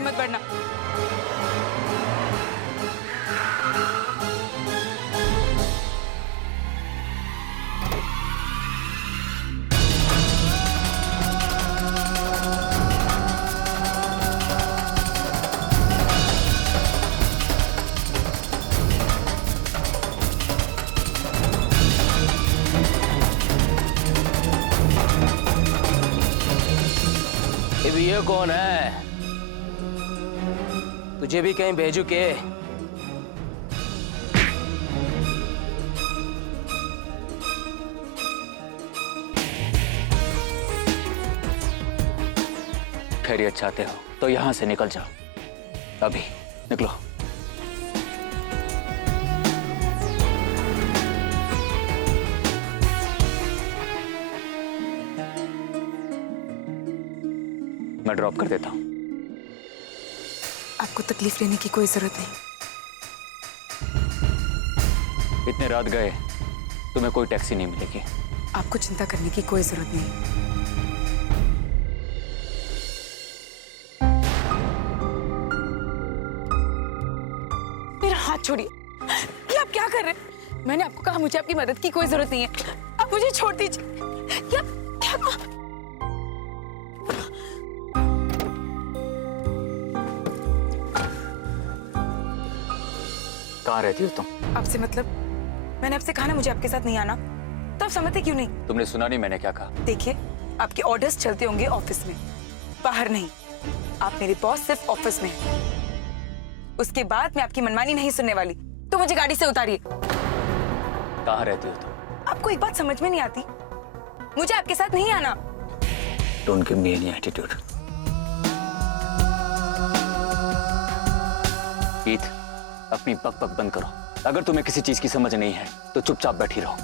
आगे मत बढ़ना। ये कौन है? तुझे भी कहीं भेजू के? खैरियत चाहते हो तो यहां से निकल जाओ, अभी निकलो। मैं ड्रॉप कर देता हूं। आपको तकलीफ लेने की कोई जरूरत नहीं। इतने रात गए, तुम्हें कोई टैक्सी नहीं मिलेगी। आपको चिंता करने की कोई जरूरत नहीं। मेरा हाथ छोड़िए। ये आप क्या कर रहे हैं? मैंने आपको कहा मुझे आपकी मदद की कोई जरूरत नहीं है। आप मुझे छोड़ दीजिए। क्या क्या कहाँ रहती हो तुम? आपसे मतलब? मैंने आपसे कहा ना मुझे आपके साथ नहीं आना, तो आप समझते क्यों नहीं? तुमने सुना नहीं मैंने क्या कहा? देखिए, आपके ऑर्डर्स चलते होंगे ऑफिस में, बाहर नहीं। आप मेरे बॉस सिर्फ ऑफिस में हैं। उसके बाद मैं आपकी मनमानी नहीं सुनने वाली, तो मुझे गाड़ी से उतारिए। कहाँ रहती हो तुम? आपको एक बात समझ में नहीं आती? मुझे आपके साथ नहीं आना। Don't give me any attitude. Eid, अपनी बक बंद करो। अगर तुम्हें किसी चीज की समझ नहीं है तो चुपचाप बैठी रहो।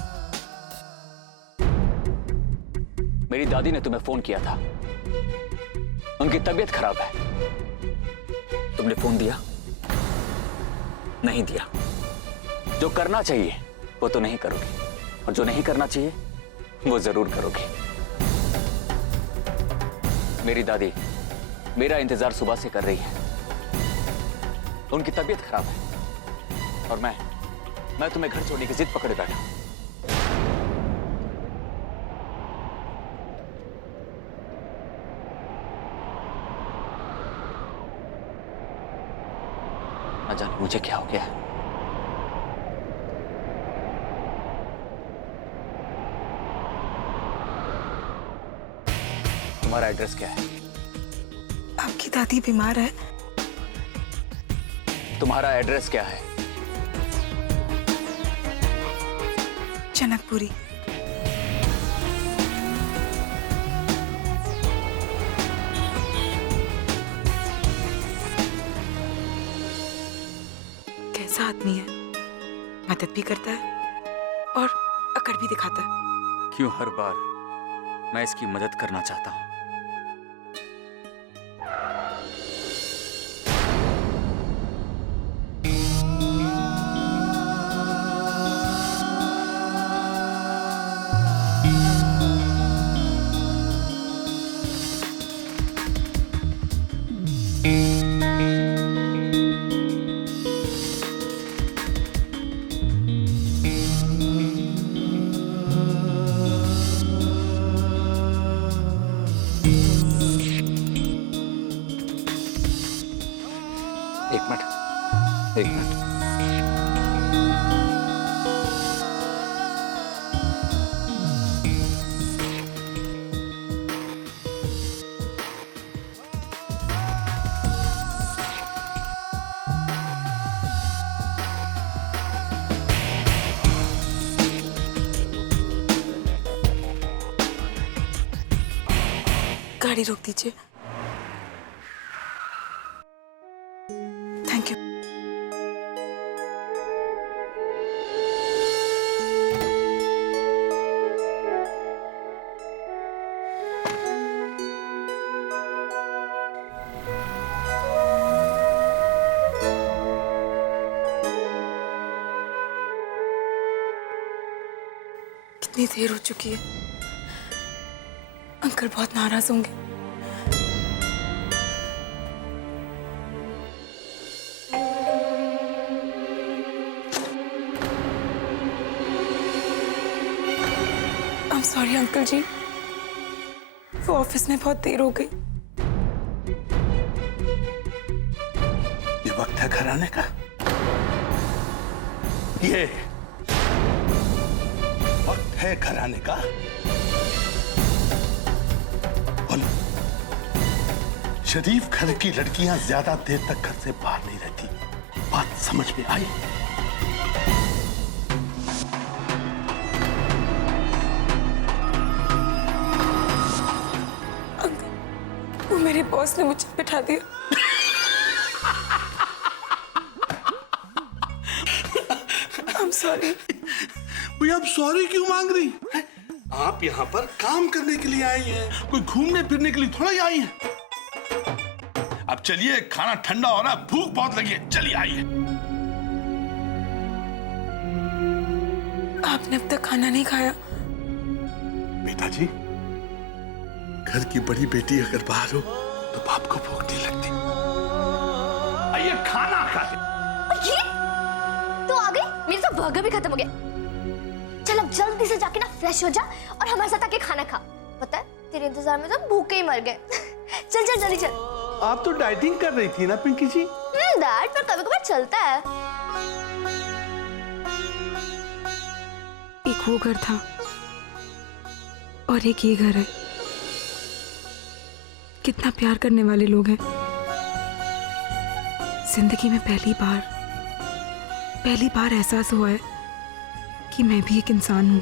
मेरी दादी ने तुम्हें फोन किया था, उनकी तबीयत खराब है। तुमने फोन दिया? नहीं दिया। जो करना चाहिए वो तो नहीं करोगी, और जो नहीं करना चाहिए वो जरूर करोगी। मेरी दादी मेरा इंतजार सुबह से कर रही है। उनकी तबीयत खराब है और मैं तुम्हें घर छोड़ने की जिद पकड़े बैठा। न जाने मुझे क्या हो गया है। तुम्हारा एड्रेस क्या है? आपकी दादी बीमार है। तुम्हारा एड्रेस क्या है? जनकपुरी। कैसा आदमी है? मदद भी करता है और अकड़ भी दिखाता है। क्यों हर बार मैं इसकी मदद करना चाहता हूं? एक मिनट। गाड़ी रोक दीजिए। Thank you. कितनी देर हो चुकी है? अंकल बहुत नाराज होंगे। सॉरी अंकल जी, वो ऑफिस में बहुत देर हो गई। ये वक्त है घर आने का। ये वक्त है घर आने का। और शरीफ घर की लड़कियां ज्यादा देर तक घर से बाहर नहीं रहती। बात समझ में आई? अंकल, वो मेरे बॉस ने मुझे बिठा दिया। I'm sorry। भैया आप सॉरी क्यों मांग रही हैं? आप यहाँ पर काम करने के लिए आई हैं, कोई घूमने फिरने के लिए थोड़ा ही आई हैं। अब चलिए, खाना ठंडा हो रहा है, भूख बहुत लगी है, चलिए आइए। आपने अब तक खाना नहीं खाया? बेटा जी, घर की बड़ी बेटी अगर बाहर हो तो बाप को भूख नहीं लगती। आइए खाना खाते। ये तो आ गई, मेरा तो बर्गर भी खत्म हो गया। चल अब जल्दी से जाके ना फ्रेश हो जा और हमारे साथ आके खाना खा। पता है तेरे इंतजार में तो भूखे ही मर गए। चल चल जल्दी चल। आप तो डाइटिंग कर रही थी ना पिंकी जी? दैट पर कभी कभी चलता है। एक वो घर था और एक ये घर है। कितना प्यार करने वाले लोग हैं। जिंदगी में पहली बार एहसास हुआ है कि मैं भी एक इंसान हूं।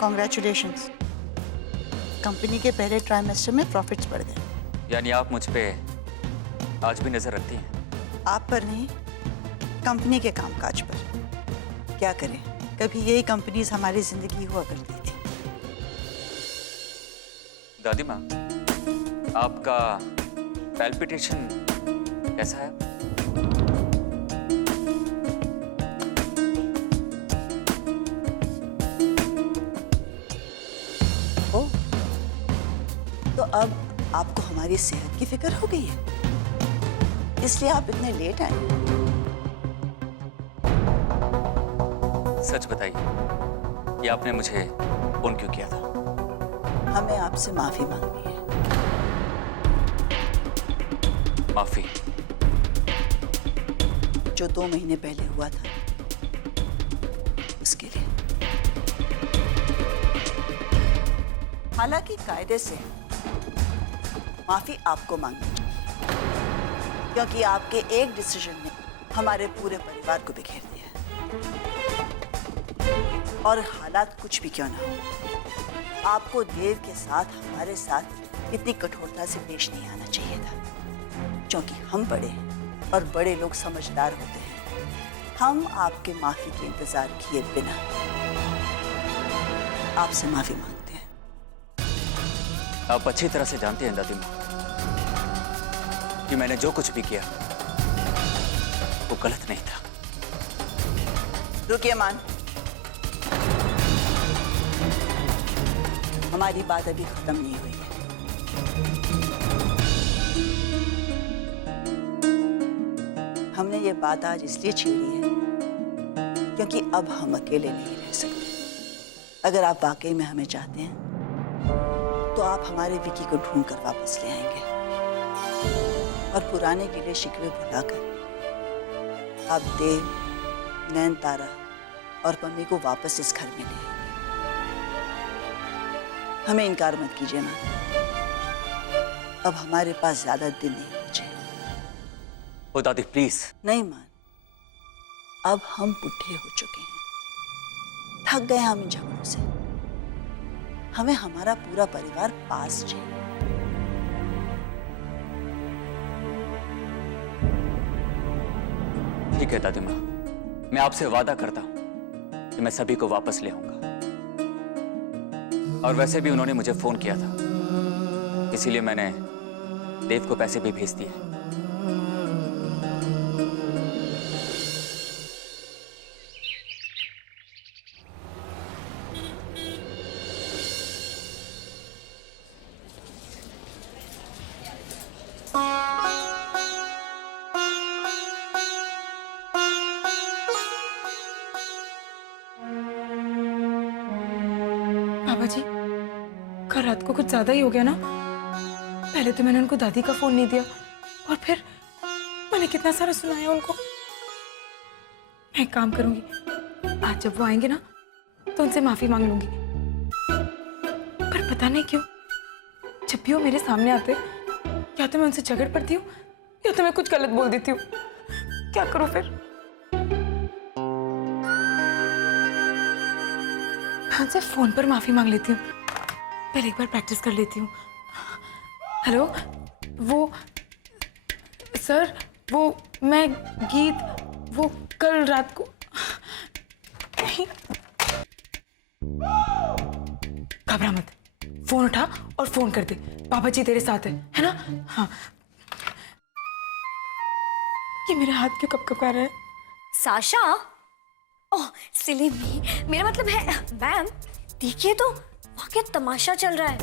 कॉन्ग्रेचुलेशंस, कंपनी के पहले ट्राइमेस्टर में प्रॉफिट्स बढ़ गए। यानी आप मुझ पे आज भी नजर रखती हैं? आप पर नहीं, कंपनी के कामकाज पर। क्या करें, कभी यही कंपनीज हमारी जिंदगी हुआ करती थी। दादी माँ, आपका पैल्पिटेशन कैसा है? ओ, तो अब आपको हमारी सेहत की फिक्र हो गई है, इसलिए आप इतने लेट आए। सच बताइए, ये आपने मुझे फोन क्यों किया था? हमें आपसे माफी मांगनी है। माफी? जो 2 महीने पहले हुआ था उसके लिए। हालांकि कायदे से माफी आपको मांगनी चाहिए, क्योंकि आपके एक डिसीजन ने हमारे पूरे परिवार को बिखेर दिया है। और हालात कुछ भी क्यों ना हो, आपको देव के साथ हमारे साथ इतनी कठोरता से पेश नहीं आना चाहिए था, क्योंकि हम बड़े और बड़े लोग समझदार होते हैं। हम आपके माफी के इंतजार किए बिना आपसे माफी मांगते हैं। आप अच्छी तरह से जानते हैं दादी माँ कि मैंने जो कुछ भी किया वो गलत नहीं था। रुकिए मान, हमारी बात अभी खत्म नहीं हुई है। हमने ये बात आज इसलिए छेड़ी है क्योंकि अब हम अकेले नहीं रह सकते। अगर आप वाकई में हमें चाहते हैं तो आप हमारे विकी को ढूंढ कर वापस ले आएंगे और पुराने गिले शिकवे भुलाकर आप देव, नैन तारा और मम्मी को वापस इस घर में ले आएंगे। हमें इनकार मत कीजिए मां, अब हमारे पास ज्यादा दिन नहीं बचे। ओ दादी प्लीज। नहीं मान, अब हम बुढ़े हो चुके हैं, थक गए हम इन झगड़ों से। हमें हमारा पूरा परिवार पास चाहिए। ठीक है दादी माँ, मैं आपसे वादा करता हूं कि मैं सभी को वापस ले आऊंगा। और वैसे भी उन्होंने मुझे फोन किया था, इसीलिए मैंने देव को पैसे भी भेज दिए। बाबा जी, कल रात को कुछ ज्यादा ही हो गया ना। पहले तो मैंने उनको दादी का फोन नहीं दिया और फिर मैंने कितना सारा सुनाया उनको। मैं एक काम करूंगी, आज जब वो आएंगे ना तो उनसे माफी मांग लूंगी। पर पता नहीं क्यों जब भी वो मेरे सामने आते या तो मैं उनसे झगड़ पड़ती हूँ या तो मैं कुछ गलत बोल देती हूँ। क्या करूं फिर? मैं उनसे फोन पर माफी मांग लेती हूँ। पहले एक बार प्रैक्टिस कर लेती हूँ। हेलो, वो सर, वो मैं गीत, वो कल रात को नहीं। घबरा मत, फोन उठा और फोन कर दे। पापा जी तेरे साथ है ना? हाँ। ये मेरा हाथ क्यों कपकपा रहा है? साशा, ओह सिली मी, मेरा मतलब है मैम, देखिए तो वहाँ क्या तमाशा चल रहा है।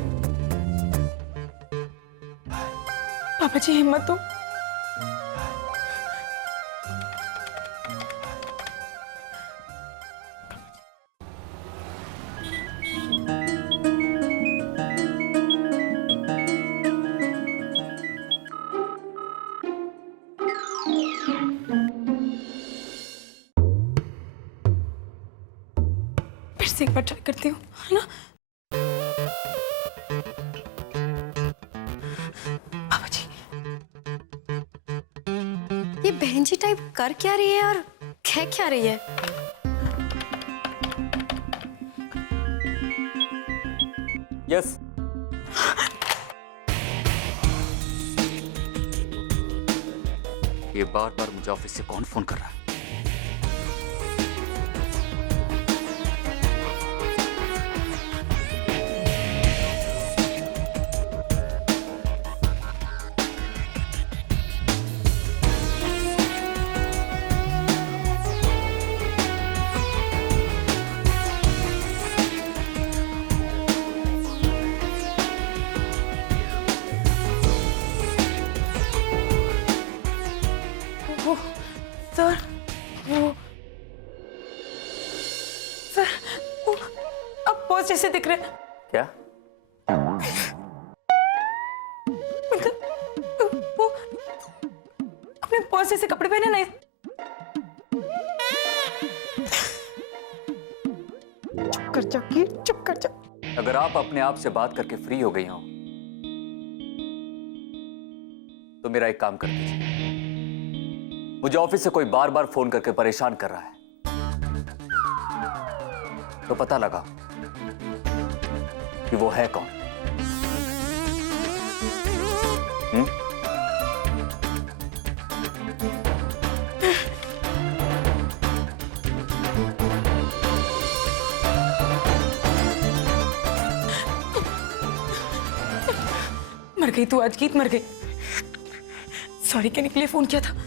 पापा जी हिम्मत हो। फिर से एक बार ट्राई करती हूँ, है ना? पापा जी, ये बहन जी टाइप कर क्या रही है और कह क्या रही है? यस। ये बार बार मुझे ऑफिस से कौन फोन कर रहा है? वो सर, वो अब बॉस जैसे दिख रहे हैं। क्या? मतलब वो अपने बॉस जैसे कपड़े पहने नहीं। चुप कर जा कीर, चुप कर जा। अगर आप अपने आप से बात करके फ्री हो गई हो तो मेरा एक काम कर दीजिए। मुझे ऑफिस से कोई बार बार फोन करके परेशान कर रहा है, तो पता लगा कि वो है कौन। मर गई तू आज, गीत मर गई। सॉरी कहने के लिए फोन किया था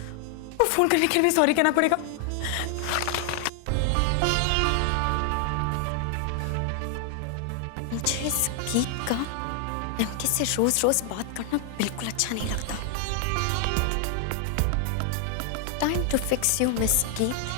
और फोन करने के लिए भी सॉरी कहना पड़ेगा। मुझे इस गीत का एमके से रोज रोज बात करना बिल्कुल अच्छा नहीं लगता। Time to fix you Miss Geet.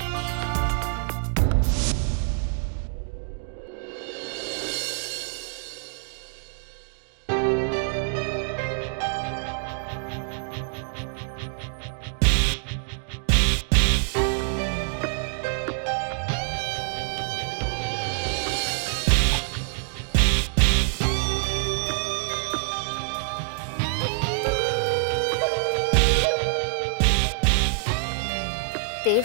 Dev,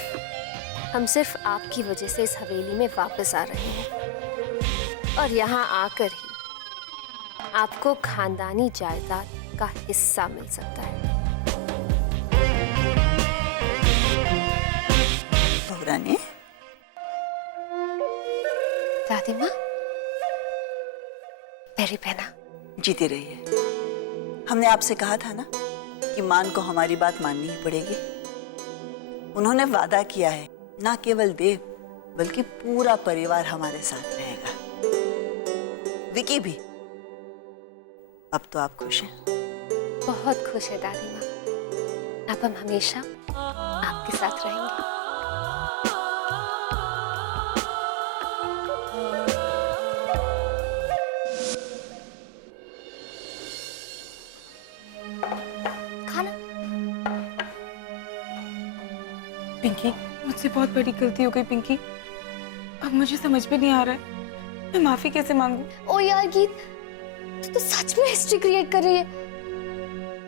हम सिर्फ आपकी वजह से इस हवेली में वापस आ रहे हैं और यहाँ आकर ही आपको खानदानी जायदाद का हिस्सा मिल सकता है। रानी। दादी माँ, मेरी बहना जीती रहिए। हमने आपसे कहा था ना कि मान को हमारी बात माननी ही पड़ेगी। उन्होंने वादा किया है, ना केवल देव बल्कि पूरा परिवार हमारे साथ रहेगा। विकी भी। अब तो आप खुश हैं? बहुत खुश है दादी माँ। अब हम हमेशा आपके साथ रहेंगे। खाना। पिंकी, मुझसे बहुत बड़ी गलती हो गई पिंकी। अब मुझे समझ में नहीं आ रहा है मैं माफी कैसे मांगू। ओ यार गीत, तू तो सच में हिस्ट्री क्रिएट कर रही है।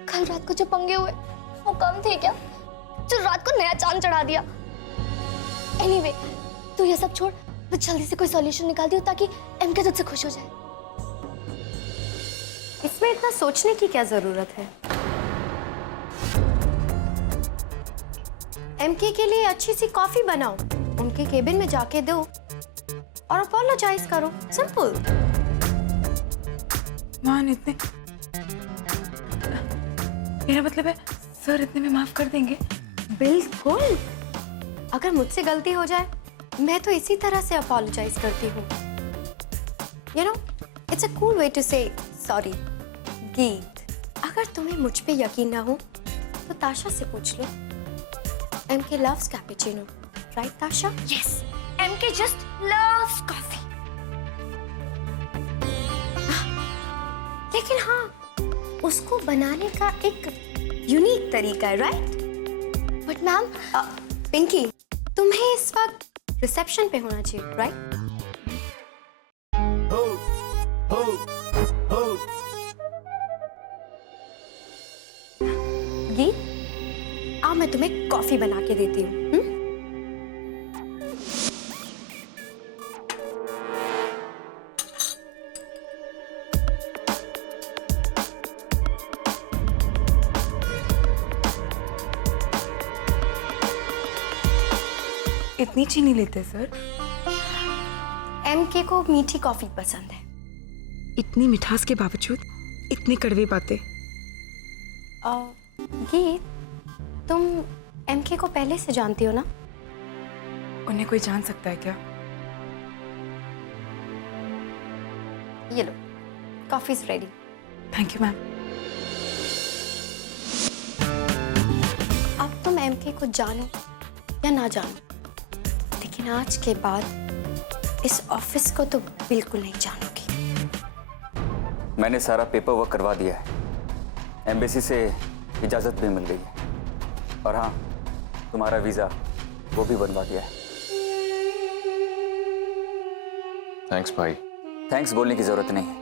कल रात को जो पंगे हुए वो कम थे क्या, जो रात को नया चांद चढ़ा दिया। एनीवे, तू ये सब छोड़, मैं जल्दी से कोई सॉल्यूशन निकालती हूँ ताकि एमके तुझसे खुश हो जाए। इसमें इतना सोचने की क्या जरूरत है? एमके के लिए अच्छी सी कॉफी बनाओ, उनके केबिन में जाके दो और अपोलोजाइज करो। सिंपल। मान इतने, मेरा मतलब है सर इतने में माफ कर देंगे? बिल्कुल। अगर मुझसे गलती हो जाए मैं तो इसी तरह से अपोलोजाइज करती हूँ। You know, it's a cool way to say sorry. Geet, अगर तुम्हें मुझ पे यकीन ना हो तो ताशा से पूछ लो। MK loves cappuccino, right Tasha? Yes, MK just loves coffee. लेकिन हाँ, उसको बनाने का एक यूनिक तरीका है, राइट? बट मैम, पिंकी, तुम्हें इस वक्त रिसेप्शन पे होना चाहिए, राइट? गीत, आओ मैं तुम्हें कॉफी बना के देती हूँ। इतनी चीनी लेते सर? एमके को मीठी कॉफी पसंद है। इतनी मिठास के बावजूद इतनी कड़वी बातें। गीत, तुम एमके को पहले से जानती हो ना? उन्हें कोई जान सकता है क्या? ये लो, coffee is ready. Thank you ma'am. अब तुम एमके को जानो या ना जानो, लेकिन आज के बाद इस ऑफिस को तो बिल्कुल नहीं जानोगी। मैंने सारा पेपर वर्क करवा दिया है, एम्बेसी से इजाजत भी मिल गई है, और हाँ, तुम्हारा वीजा वो भी बनवा दिया है। थैंक्स भाई। थैंक्स बोलने की जरूरत नहीं है।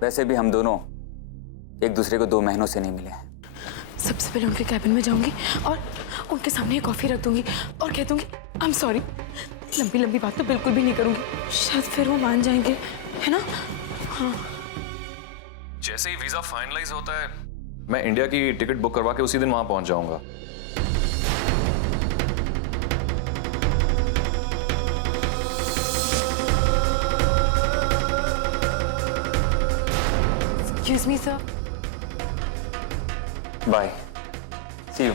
वैसे भी हम दोनों एक दूसरे को 2 महीनों से नहीं मिले हैं। सबसे पहले उनके कैबिन में जाऊंगी और उनके सामने ये कॉफी रख दूंगी और कह दूंगी आई एम सॉरी। लंबी लंबी बात तो बिल्कुल भी नहीं करूंगी, शायद फिर वो मान जाएंगे, है ना? हाँ। जैसे ही वीजा फाइनलाइज होता है मैं इंडिया की टिकट बुक करवा के उसी दिन वहां पहुंच जाऊंगा। Excuse me sir. Bye, see you.